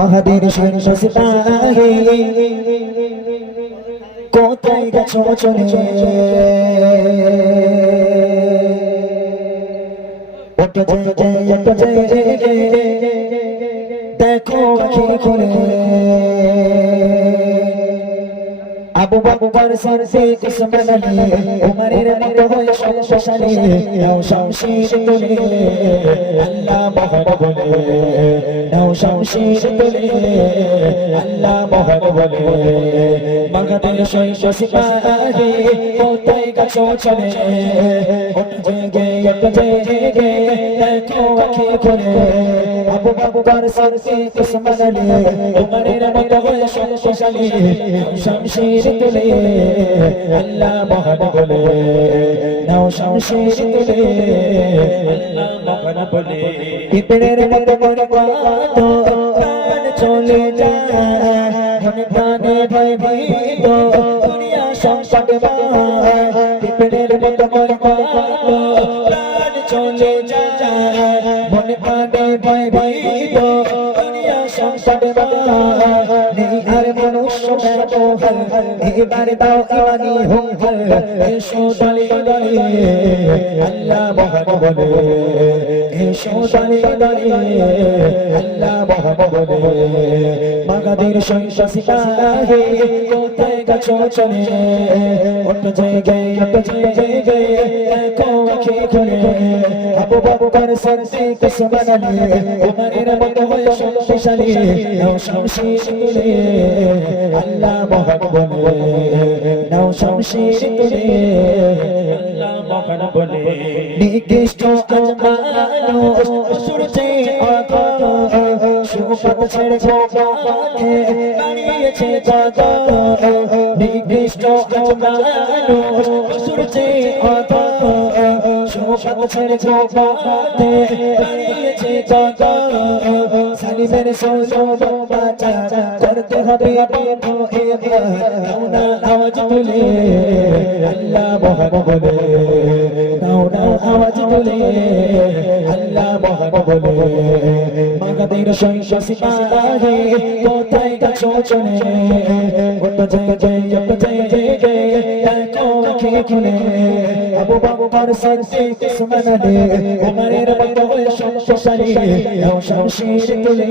মাহাদের সন্ন্যাসী পাহি কোথায় গেছো চলে দেখো আখি খুলে আবু বকর সরসে কিসমনালি উমরের মতো হয়ে সংসারী নাও শামশির তুলে। আল্লাহ মহান বলে, নাও শামশির তুলে। আল্লাহ মহান বলে মাগাদের শৈশ সিপাহি কোথায় গাছো চলে? ওট জেগে ওট জেগে, দেখো আখি খুলে। আবু বকর সরসে কিসমনালি উমরের মতো হয়ে সংসারী নাও শামশির তুলে আল্লাহ মহান বলে। নাও শামশির তুলে আল্লাহ মহান বলে। পিঁপড়ের মতো মনে কত প্রাণ চলে যায়। প্রাণে ভয় ভীত দুনিয়া সংকট পিঁপড়ের মতো মনে প্রাণ চলে যায়। মনে প্রাণে ভয় দুনিয়া সংকট নেই আর মনুষ্য ব্যবহার এবার দাও ইমানি হুঙ্কার এসো দলে দলে। আল্লাহ মহান বলে এসো দলে দলে। আল্লাহ মহান বলে মাগাদের সন্ন্যাসী কাহে, কোথায় গেছো চলে? অট জায়গায় অট জায়গায় দেখো আখি খুলে। আবু বকর সরসে কিসমনালি উমরের মতো হয়ে শক্তিশালী। নাও শামশির তুলে আল্লাহ মহান বলে নাও শামশির তুলে আল্লাহ মহান বলে নিকৃষ্ট আজমানো সূর্যে আগা সুপথ ছেড়ে গোপালে দাঁড়িয়েছে জাগা নিকৃষ্ট আজমানো সূর্যে আগা সুপথ সালিমের সোজো বাচ্চা করতে হবে নাওনা আওয়াজ তুলে। আল্লাহ মহান বলে। নাওনা আওয়াজ তুলে। আল্লাহ মহান বলে। মাগাদের সন্ন্যাসী পাহে কোথায় গেছো চলে? গোটা জয় জয় জয় জয় জয় জয় দেখো আখি খুলে? আবু বকর সরসে কিসমনালে উমরের মতো হয়ে শক্তিশালী নাও শামশির তুলে,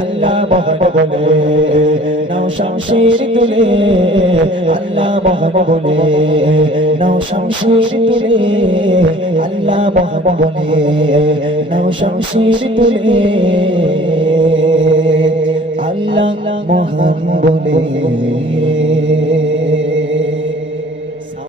আল্লাহ মহান বলে নাও শামশির তুলে, আল্লাহ মহান বলে। নাও শমশির তুলে আল্লাহ মহান বলে নাও শমশির তুলে আল্লাহ মহান বলে